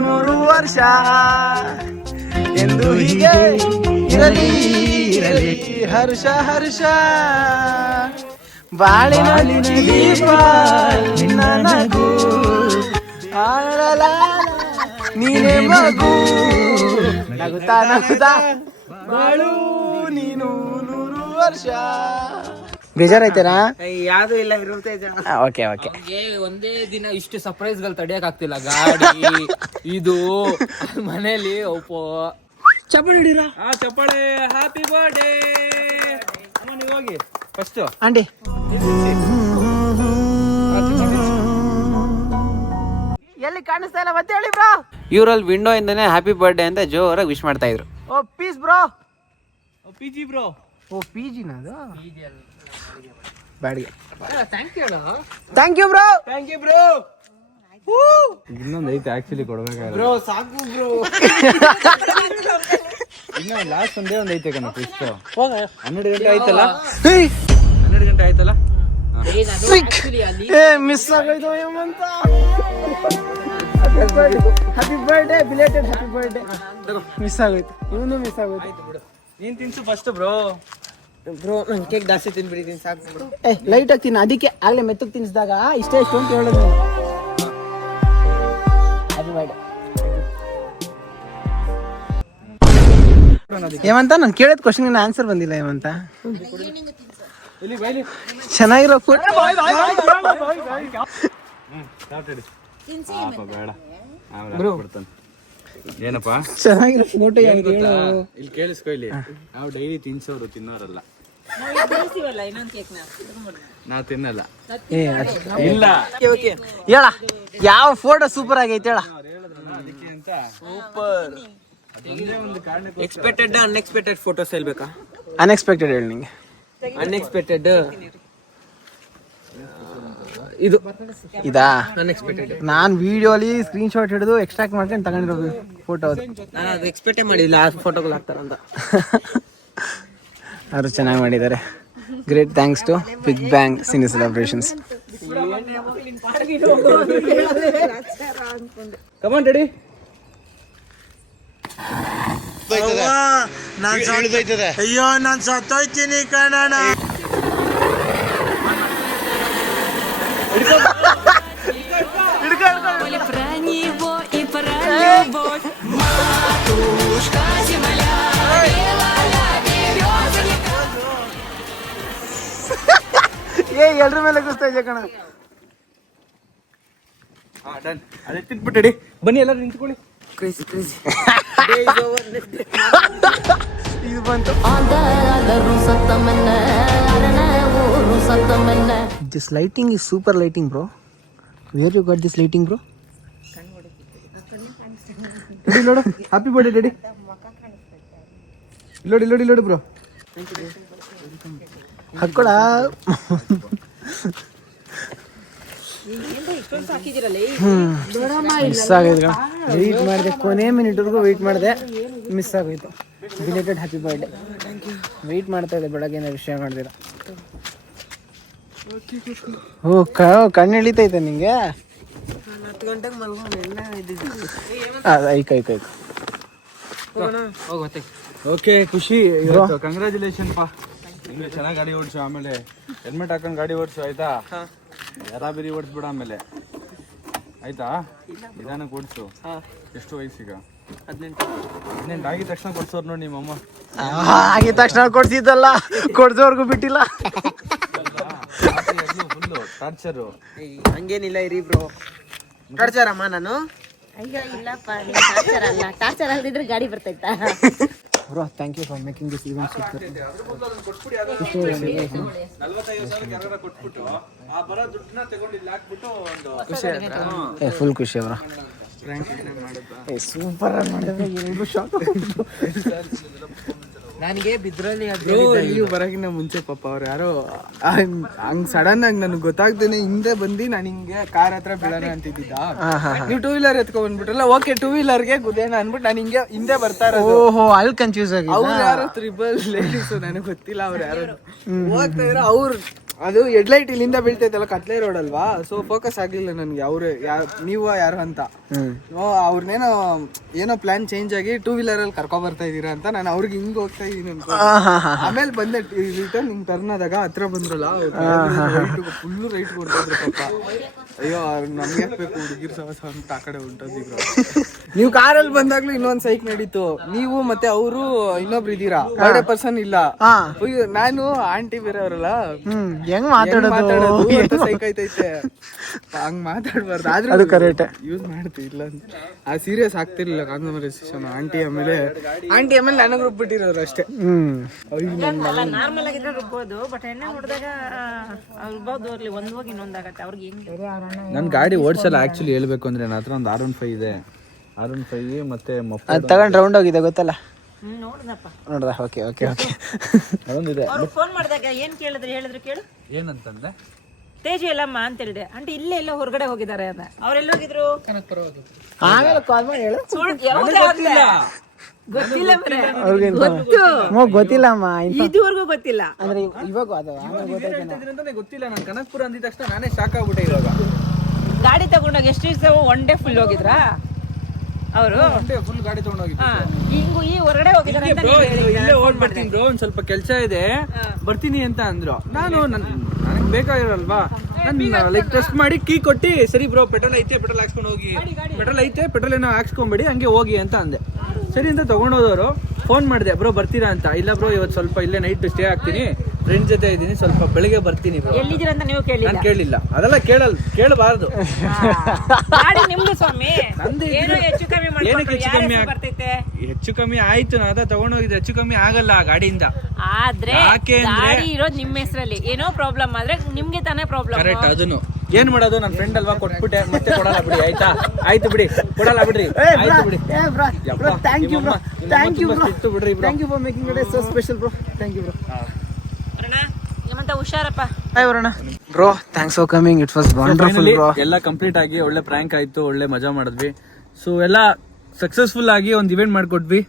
ನೂರು ವರ್ಷ ಎಂದು ಹೀಗೆ ಇರಲಿ ಇರಲಿ ಹರ್ಷ ಹರ್ಷ ಬಾಳಿನಲ್ಲಿ ದೀಪ ನನಗೂ ನೀನೇ ಮಗು ನಗುತ್ತಾ ನಗುತ್ತಾ ಬಾಳು ನೀನು 100 ವರ್ಷ. ಬೇಜಾರಾಯ್ತಾರಾ? ಯಾವ್ದು ಇಲ್ಲ, ಇರುತ್ತೆ ಜನ. Okay okay. ಒಂದೇ ದಿನ ಇಷ್ಟು ಸರ್ಪ್ರೈಸ್ ಗಳು ತಡಿಯಕ್ ಆಗ್ತಿಲ್ಲ. ಗಾಡಿ ಇದು ಮನೇಲಿ ಒಪ್ಪೋ ಚಪ್ಪಲಿ ಹಿಡೀರಾ? ಚಪ್ಪಾಳೆ. ಹ್ಯಾಪಿ ಬರ್ಡೇ ಅಮ್ಮ. ನೀವು ಹೋಗಿ ಫಸ್ಟ್ ಆಂಟಿ. ಎಲ್ಲಿ ಕಾಣಿಸ್ತಾ ಇಲ್ಲ ಮತ್ತೆ ಹೇಳಿ ಬ್ರೋ. ಇವ್ರಲ್ಲಿ ವಿಂಡೋ ಇಂದನೇ ಹ್ಯಾಪಿ ಬರ್ಡೇ ಅಂತ ಜೋರಾಗಿ ವಿಶ್ ಮಾಡ್ತಾ ಇದ್ರು. Oh peace bro. PG bro. Oh PG ನದು ಬಾಡಿಗೆ. Thank you bro. ಇನ್ನೊಂದು ಐತೆ ಆಕ್ಚುಲಿ ಕೊಡ್ಬೇಕಾದ್ರೆ ಬ್ರೋ. ಸಾಕು ಬ್ರೋ. ಇನ್ನ ಲಾಸ್ಟ್ ಒಂದೇ ಒಂದು ಐತೆ ಕಣ ಇಷ್ಟು. 12 ಗಂಟೆ ಆಯ್ತಲ್ಲ. 12 ಗಂಟೆ ಆಯ್ತಲ್ಲ. ಮಿಸ್ ಆಗೋಯ್ತು Hemanth. Happy birthday belated happy birthday. Miss ಆಗೋಯ್ತು, ಇವನು ಮಿಸ್ ಆಗೋಯ್ತು. ನೀನ್ ತಿನ್ಸು ಫಸ್ಟ್ ಬ್ರೋ. ಬ್ರೋ ನಾನು ಕೇಕ್ ಜಾಸ್ತಿ ತಿನ್ಬಿಟ್ಟಿದ್ದೀನಿ, ಸಾಕು ಬ್ರೋ. ಲೈಟ್ ಆಗಿ ತಿನ್ನ, ಅದಕ್ಕೆ ಆಗ್ಲೇ ಮೆತ್ತಗೆ ತಿನ್ಸಿದಾಗ ಇಷ್ಟೇ ಇಷ್ಟು ಅಂತ ಹೇಳೋದು. ಹ್ಯಾಪಿ ಬರ್ಡೇ ಹೇಮಂತ. ನಾನು ಕೇಳಿದ ಕ್ವಶನ್ಗೆ ಆನ್ಸರ್ ಬಂದಿಲ್ಲ ಹೇಮಂತ. ಚೆನ್ನಾಗಿರೋ ಫುಡ್. ಏನಪ್ಪ ಚೆನ್ನಾಗಿರೋ ಫೋಟೋ ಯಾವ್ದು ಹೇಳು. ಇಲ್ಲಿ ಕೇಳಿಸ್ಕೊ. ಇಲ್ಲಿ ನಾವು ಡೈಲಿ ತಿನ್ಸೋರು ತಿನ್ನೋರಲ್ಲ. ನಾವು ತಿನ್ನಲ್ಲ. ಇಲ್ಲ ಹೇಳ ಯಾವ ಫೋಟೋ ಸೂಪರ್ ಆಗೈತೆ ಹೇಳ. ಅದಕ್ಕೆ ಅಂತ ಸೂಪರ್. ಎಕ್ಸ್ಪೆಕ್ಟೆಡ್ ಅನ್ಎಕ್ಸ್ಪೆಕ್ಟೆಡ್ ಫೋಟೋಸ್ ಹೇಳ್ಬೇಕಾ? ಅನ್ಎಕ್ಸ್ಪೆಕ್ಟೆಡ್ ಹೇಳಿ ನಿಂಗೆ. ಅನ್ಎಕ್ಸ್ಪೆಕ್ಟೆಡ್ ಇದು ಇದಾ? ಅನ್ಎಕ್ಸ್ಪೆಕ್ಟೆಡ್. ನಾನು ವಿಡಿಯೋಲಿ ಸ್ಕ್ರೀನ್ ಶಾಟ್ ಹಿಡಿದು ಎಕ್ಸ್ಟ್ರಾಕ್ಟ್ ಮಾಡ್ಕೊಂಡು ತಗೊಂಡಿರೋ ಫೋಟೋ ಅದು. ನಾನು ಅದು ಎಕ್ಸ್ಪೆಕ್ಟೇ ಮಾಡಿಲ್ಲ ಆ ಫೋಟೋಗಳು ಹಾಕ್ತಾರಂತ. ಅವರು ಚೆನ್ನಾಗಿ ಮಾಡಿದ್ದಾರೆ. Great thanks to big bang cine celebrations. Come on ready. ಅಯ್ಯೋ ನಾನು ಸತ್ತೋಯ್ತೀನಿ ಕಣಣ್ಣ. ಎಲ್ರ ಮೇಲೆ ಗುಸ್ತಾ ಇದೆ ಕಣ. ಡನ್. ಅದೇ ತಿನ್ಬಿಟ್ಟಡಿ. ಬನ್ನಿ ಎಲ್ಲರೂ ನಿಂತ್ಕೊಳ್ಳಿ. Crazy crazy. ಇದು ಬಂತು. This lighting is super lighting, bro. Where you got this lighting, bro? Ready ನೋಡು. Happy birthday ready. ಇಲ್ಲೋಡಿ ಇಲ್ಲೋಡಿ ಇಲ್ಲೋಡಿ ಬ್ರೋ. ಹಾಕೊಡ. ಮಿಸ್ ಆಗೋಯ್ತು. ವೆಯ್ಟ್ ಮಾಡಿದೆ, ಕೊನೆ ಮಿನಿಟ್ವರೆಗೂ ವೆಯ್ಟ್ ಮಾಡಿದೆ, ಮಿಸ್ ಆಗೋಯ್ತು. Belated happy birthday. ವೆಯ್ಟ್ ಮಾಡ್ತಾ ಇದ್ದೆ ಬೆಳಗ್ಗೆನ ವಿಷಯ ಮಾಡಿದಿರ. ಓ ಕಣ್ಣು ಎಳಿತೈತೆ ನಿಂಗೆ? 10 ಗಂಟೆಗೆ ಮಲ್ಕೊಂಡು ಎಣ್ಣೆ ಇದ್ದಿದ್ದು. ಆಯ್ತು ಓಕೆ, ಖುಷಿ. ಕಂಗ್ರ್ಯಾಚುಲೇಷನ್ ಪಾ, ಇನ್ನು ಚೆನ್ನಾಗಿ ಗಾಡಿ ಓಡಿಸು. ಆಮೇಲೆ ಹೆಲ್ಮೆಟ್ ಹಾಕೊಂಡು ಗಾಡಿ ಓಡಿಸು ಆಯ್ತಾ? ಯಾರ ಬೇರೆ ಓಡಿಸ್ಬಿಡ ಆಮೇಲೆ ಆಯ್ತಾ? ನಿಧಾನಕ್ಕೆ ಓಡಿಸು. ಎಷ್ಟು ವಯಸ್ಸೀಗ? 18 ಆಗಿದ ತಕ್ಷಣ ಕೊಡ್ಸೋರು ನೋಡಿ ನಿಮ್ಮಮ್ಮ. ಆಗಿದ ತಕ್ಷಣ ಕೊಡ್ಸಿದ್ದಲ್ಲ, ಕೊಡ್ಸೋರ್ಗು ಬಿಟ್ಟಿಲ್ಲ. Full torture. ಹಂಗೇನಿಲ್ಲ ಇರಿ ಬ್ರೋ. ಟಾರ್ಚರಮ್ಮ ನಾನು? ಅಯ್ಯೋ ಇಲ್ಲಪ್ಪ, ಟಾರ್ಚರ್ ಅಲ್ದಿದ್ರೆ ಗಾಡಿ ಬರ್ತೈತಾ? Bro, thank you for making this event super. 45,000 ಕೊಟ್ಬಿಟ್ಟು ಆ ಬರೋ ದುಡ್ಡನ್ನ ತಗೊಂಡಿಲ್ಲ ಹಾಕ್ಬಿಟ್ಟು ಒಂದು ಫುಲ್ ಖುಷಿ ಬ್ರೋ. ಸೂಪರ್ ಆಗಿ ಮಾಡಿದ್ರೆ ಎಲ್ಲರೂ ಶಾಕ್. ನನಗೆ ಬಿದ್ರಲ್ಲಿ ಇಲ್ಲಿ ಬರೋಕಿನ್ನ ಮುಂಚೆ ಪಾಪ ಅವ್ರು ಯಾರೋ ಹಂಗ್ ಸಡನ್ ಆಗಿ ನನಗೆ ಗೊತ್ತಾಗ್ದೇನೆ ಹಿಂದೆ ಬಂದು ನಾನು ಹಿಂಗೆ ಕಾರ್ ಹತ್ರ ಬೀಳೋಣ ಅಂತಿದ್ದ. ನೀವು 2 ವೀಲರ್ ಎತ್ಕೊಂಡ್ ಬಂದ್ಬಿಟ್ರಲ್ಲ, ಓಕೆ 2 ವೀಲರ್ಗೆ ಗುದೇನ ಅನ್ಬಿಟ್ಟು ನಾನು ಹಿಂಗೆ ಹಿಂದೆ ಬರ್ತಾ ಇರೋದು. ಓಹೋ, ಅಲ್ಲಿ ಕನ್ಫ್ಯೂಸ್ ಆಗಿ ಅವ್ರು ಯಾರೋ ಟ್ರಿಬಲ್ ಲೇಡೀಸ್, ನನಗೆ ಗೊತ್ತಿಲ್ಲ ಅವ್ರು ಯಾರು ಹೋಗ್ತಾ ಇದ್ರು. ಅವ್ರು ಅದು ಹೆಡ್ಲೈಟ್ ಇಲ್ಲಿಂದ ಬೀಳ್ತೈತಲ್ಲ, ಕತ್ಲೆ ರೋಡ್ ಅಲ್ವಾ, ಸೊ ಫೋಕಸ್ ಆಗ್ಲಿಲ್ಲ ನನಗೆ ಅವ್ರು ನೀವು ಯಾರು ಅಂತ. ಅವ್ರನ್ನೇನೋ ಏನೋ ಪ್ಲಾನ್ ಚೇಂಜ್ ಆಗಿ 2 ವೀಲರ್ ಅಲ್ಲಿ ಕರ್ಕೊ ಬರ್ತಾ ಇದೀರಾ ಅಂತ ನಾನು ಅವ್ರಿಗೆ ಹಿಂಗ್ ಹೋಗ್ತಾ ಇದೀನಿ ಅನ್ಕೊ. ಆಮೇಲೆ ಬಂದೆ ರಿಟರ್ನ್ ಹಿಂಗ್ ಟರ್ನ್ ಆದಾಗ ಹತ್ರ ಬಂದ್ರಲ್ಲ, ಫುಲ್ಲು ರೈಟ್ ಕೊಡ್ತಿದ್ರು ಪಾಪ. ಅಯ್ಯೋ ನಮ್ಗೆ ಹಾಕ್ಬೇಕು ಹುಡುಗಿರ್ ಸವಸ ಅಂತ ಆ ಕಡೆ ಹೊಂಟೋದಿದ್ರು. ನೀವು ಕಾರಲ್ಲಿ ಬಂದಾಗ್ಲೂ ಇನ್ನೊಂದ್ ಸೈಕ್ ನಡೀತು. ನೀವು ಮತ್ತೆ ಅವರು ಇನ್ನೊಬ್ರು ಇದೀರಾ, ಬರ್ಡೇ ಪರ್ಸನ್ ಇಲ್ಲ. ನಾನು ಆಂಟಿ ಬೇರೆ ಅವರಲ್ಲ, ಹೆಂಗ್ ಮಾತಾಡೋದು ಅಂತ ಸೈಕ್ ಐತೈತೆ. ಹಂಗ್ ಮಾತಾಡ್ಬಾರ್ದು, ಆದ್ರೂ ಅದು ಕರೆಕ್ಟ್ ಯೂಸ್ ಮಾಡ್ತೀವಿ. ಇಲ್ಲ ಆ ಸೀರಿಯಸ್ ಆಗ್ತಿರ್ಲಿಲ್ಲ ಕಾನ್ವರ್ಸೇಷನ್. ಆಂಟಿ ಆಮೇಲೆ ನನಗ್ ರುಬ್ಬಿಟ್ಟಿರೋರು ಅಷ್ಟೇ. ನಾರ್ಮಲ್ ಆಗಿದ್ರೆ ರುಬ್ಬೋದು, ಬಟ್ ಎಣ್ಣೆ ಹೊಡೆದಾಗ ರುಬ್ಬೋದು ಅಲ್ಲಿ ಒಂದ್ ಹೋಗಿ ಇನ್ನೊಂದಾಗತ್ತೆ ಅವ್ರಿಗೆ. ಹೆಂಗೆ ನನ್ನ ಗಾಡಿ ಓಡಿಸಲ್ಲ ಆಕ್ಚುಲಿ ಹೇಳ್ಬೇಕು ಅಂದ್ರೆ. ನನ್ನ ಹತ್ರ ಒಂದು R15 ಇದೆ, R15 ಮತ್ತೆ ಅದು ತಗೊಂಡು ರೌಂಡ್ ಹೋಗಿದೆ ಗೊತ್ತಲ್ಲ, ನೋಡ್ದಪ್ಪ ನೋಡ್ರ. ಓಕೆ ಅದೊಂದಿದೆ. ಅವ್ರು ಫೋನ್ ಮಾಡಿದಾಗ ಏನ್ ಹೇಳಿದ್ರು ಕೇಳು. ಏನಂತಂದ್ರೆ ತೇಜು ಎಲ್ಲಮ್ಮ ಅಂತ ಹೇಳಿದೆ. ಆಂಟಿ ಇಲ್ಲೇ ಎಲ್ಲ ಹೊರಗಡೆ ಹೋಗಿದ್ದಾರೆ ಅಂತ. ಅವ್ರೆಲ್ಲ ಹೋಗಿದ್ರು? ಆಮೇಲೆ ಕಾಲ್ ಮಾಡಿ ಹೇಳು. ಗೊತ್ತಿಲ್ಲ ಮರೆ. ಗೊತ್ತಿಲ್ಲಮ್ಮ, ಇದುವರೆಗೂ ಗೊತ್ತಿಲ್ಲ. ಅಂದ್ರೆ ಇವಾಗ ಗೊತ್ತಿಲ್ಲ. ನಾನು ಕನಕ್ಪುರ ಅಂದಿದ ತಕ್ಷಣ ನಾನೇ ಶಾಕ್ ಆಗ್ಬಿಟ್ಟೆ. ಇವಾಗ ಗಾಡಿ ತಗೊಂಡಾಗ ಎಷ್ಟು ದಿವಸ ಒನ್ ಡೇ ಫುಲ್ ಹೋಗಿದ್ರಾ ಅವರು? ಫುಲ್ ಗಾಡಿ ತಗೊಂಡೋಗಿದ್ದೆ. ಹಿಂಗು ಈ ಹೊರಗಡೆ ಹೋಗಿದ್ದಾರೆ ಅಂತ ನೀವ್ ಹೇಳಿ. ಇಲ್ಲೇ ಓಡ್ ಬರ್ತೀನಿ ಬ್ರೋ, ಒಂದ್ ಸ್ವಲ್ಪ ಕೆಲಸ ಇದೆ ಬರ್ತೀನಿ ಅಂತ ಅಂದ್ರು. ನಾನು ನನಗೆ ಬೇಕಾಗಿರಲ್ವಾ, ನಾನು ಲೈಕ್ ಟೆಸ್ಟ್ ಮಾಡಿ ಕೀ ಕೊಟ್ಟು, ಸರಿ ಬ್ರೋ ಪೆಟ್ರೋಲ್ ಐತೆ, ಪೆಟ್ರೋಲ್ ಹಾಕ್ಸ್ಕೊಂಡು ಹೋಗಿ, ಪೆಟ್ರೋಲ್ ಐತೆ, ಪೆಟ್ರೋಲ್ ಏನೋ ಹಾಕ್ಸ್ಕೊಂಬಿಡಿ, ಹಂಗೆ ಹೋಗಿ ಅಂತ ಅಂದೆ. ಸರಿ ಅಂತ ತಗೊಂಡೋದವರು ಫೋನ್ ಮಾಡಿದೆ, ಬ್ರೋ ಬರ್ತೀರಾ ಅಂತ. ಇಲ್ಲ ಬ್ರೋ ಇವತ್ತು ಸ್ವಲ್ಪ ಇಲ್ಲೇ ನೈಟ್ ಸ್ಟೇ ಆಗ್ತೀನಿ, ಫ್ರೆಂಡ್ ಜೊತೆ ಇದ್ದೀನಿ, ಸ್ವಲ್ಪ ಬೆಳಿಗ್ಗೆ ಬರ್ತೀನಿ ಬ್ರೋ. ಎಲ್ಲಿದ್ದೀರ ಅಂತ ನೀವು ನಾನು ಕೇಳಿಲ್ಲ. ಅದೆಲ್ಲ ಕೇಳಬಾರ್ದು. ಗಾಡಿ ನಿಮ್ದು ಸ್ವಾಮಿ, ನಂದು ಏನೋ ಹೆಚ್ಚು ಕಮ್ಮಿ ಏನಕ್ಕೆ ಹೆಚ್ಚು ಕಮ್ಮಿ ಬರ್ತೈತೆ. ಹೆಚ್ಚು ಕಮ್ಮಿ ಆಯ್ತು, ನಾನು ಅದ ತಗೊಂಡೋಗಿದ್ರೆ ಹೆಚ್ಚು ಕಮ್ಮಿ ಆಗಲ್ಲ ಆ ಗಾಡಿಯಿಂದ. ಆದ್ರೆ ಗಾಡಿ ಇರೋದು ನಿಮ್ಮ ಹೆಸರಲ್ಲಿ, ಏನೋ ಪ್ರಾಬ್ಲಮ್ ಆದ್ರೆ ನಿಮ್ಗೆ ತಾನೇ ಪ್ರಾಬ್ಲಮ್. ಕರೆಕ್ಟ್. ಅದನ್ನು ಏನ್ ಮಾಡೋದು, ನನ್ನ ಫ್ರೆಂಡ್ ಅಲ್ವಾ, ಕೊಟ್ಬಿಟ್ಟೆ, ಮತ್ತೆ ಕೊಡಲ್ಲ ಬಿಡಿ. ಆಯ್ತಾ? ಆಯ್ತು ಬಿಡಿ, ಕೊಡಲ್ಲ ಬಿಡ್ರಿ. ಆಯ್ತು ಬಿಡಿ. Thank you bro, thank you bro, ಬಿಡ್ರಿ bro. Thank you for making it so special bro. Thank you bro. ಮತ್ತೆ ಹುಷಾರಪ್ಪ. Hi Varun bro, thanks for coming. It was wonderful bro. ಎಲ್ಲ ಕಂಪ್ಲೀಟ್ ಆಗಿ ಒಳ್ಳೆ ಪ್ರ್ಯಾಂಕ್ ಆಯ್ತು, ಒಳ್ಳೆ ಮಜಾ ಮಾಡಿದ್ವಿ. ಸೊ ಎಲ್ಲ ಸಕ್ಸಸ್ಫುಲ್ ಆಗಿ ಒಂದು ಇವೆಂಟ್ ಮಾಡ್ಕೊಟ್ವಿ.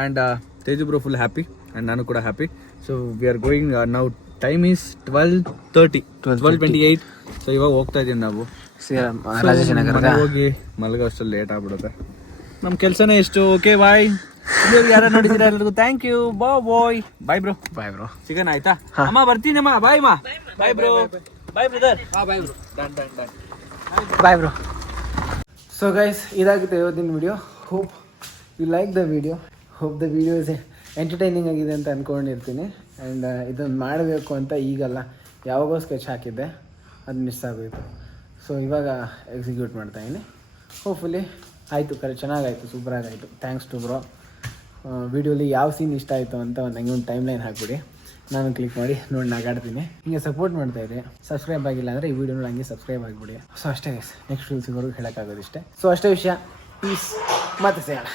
And Teju bro full happy, and ನಾನು ಕೂಡ happy. So we are going now. Time is 12:28. So ಇವಾಗ ಹೋಗ್ತಾ ಇದೀವಿ ನಾವು ಹೋಗಿ ಮಲಗೋ ಅಷ್ಟು ಲೇಟ್ ಆಗ್ಬಿಡುತ್ತೆ. ನಮ್ಮ ಕೆಲಸನೇ ಎಷ್ಟು. Okay bye. ಯಾರು ನೋಡಿದ್ದೀರಾ ಎಲ್ಲರಿಗೂ thank you. Bye bro. Bye bro, ಸಿಗೋಣ ಆಯ್ತಾ? ಅಮ್ಮ ಬರ್ತೀನಿ ಅಮ್ಮ. ಬಾಯ್ ಮಾ. Bye bro. Bye brother. Bye bro. Done. Bye bro. So guys, ಇದಾಗಿತ್ತು ಇವತ್ತಿನ ವಿಡಿಯೋ. Hope you like the video. Hope the video is entertaining ಆಗಿದೆ ಅಂತ ಅಂದ್ಕೊಂಡಿರ್ತೀನಿ. ಆ್ಯಂಡ್ ಇದನ್ನು ಮಾಡಬೇಕು ಅಂತ ಈಗಲ್ಲ, ಯಾವಾಗೋ ಸ್ಕೆಚ್ ಹಾಕಿದ್ದೆ, ಅದು ಮಿಸ್ ಆಗೋಯಿತು. ಸೊ ಇವಾಗ ಎಕ್ಸಿಕ್ಯೂಟ್ ಮಾಡ್ತಾಯಿದ್ದೀನಿ. ಹೋಪ್ಫುಲಿ ಆಯಿತು, ಚೆನ್ನಾಗಾಯಿತು, ಸೂಪರಾಗಾಯಿತು. Thanks to bro. ವಿಡಿಯೋಲಿ ಯಾವ ಸೀನ್ ಇಷ್ಟ ಆಯಿತು ಅಂತ ನನಗೆ ಒಂದು ಟೈಮ್ ಲೈನ್ ಹಾಕ್ಬಿಡಿ, ನಾನು ಕ್ಲಿಕ್ ಮಾಡಿ ನೋಡಿ ನಗಾಡ್ತೀನಿ. ಹಿಂಗೆ ಸಪೋರ್ಟ್ ಮಾಡ್ತಾಯಿದ್ದೆ. ಸಬ್ಸ್ಕ್ರೈಬ್ ಆಗಿಲ್ಲ ಅಂದರೆ ಈ ವಿಡಿಯೋ ಹಂಗೆ ಸಬ್ಸ್ಕ್ರೈಬ್ ಆಗಿಬಿಡಿ. ಸೊ ಅಷ್ಟೇ ಗೈಸ್, ನೆಕ್ಸ್ಟ್ ವಿಡಿಯೋವರೆಗೂ ಹೇಳೋಕ್ಕಾಗೋದಿಷ್ಟೇ. ಸೊ ಅಷ್ಟೇ ವಿಷಯ. ಪೀಸ್, ಮತ್ತೆ ಸಿಗೋಣ.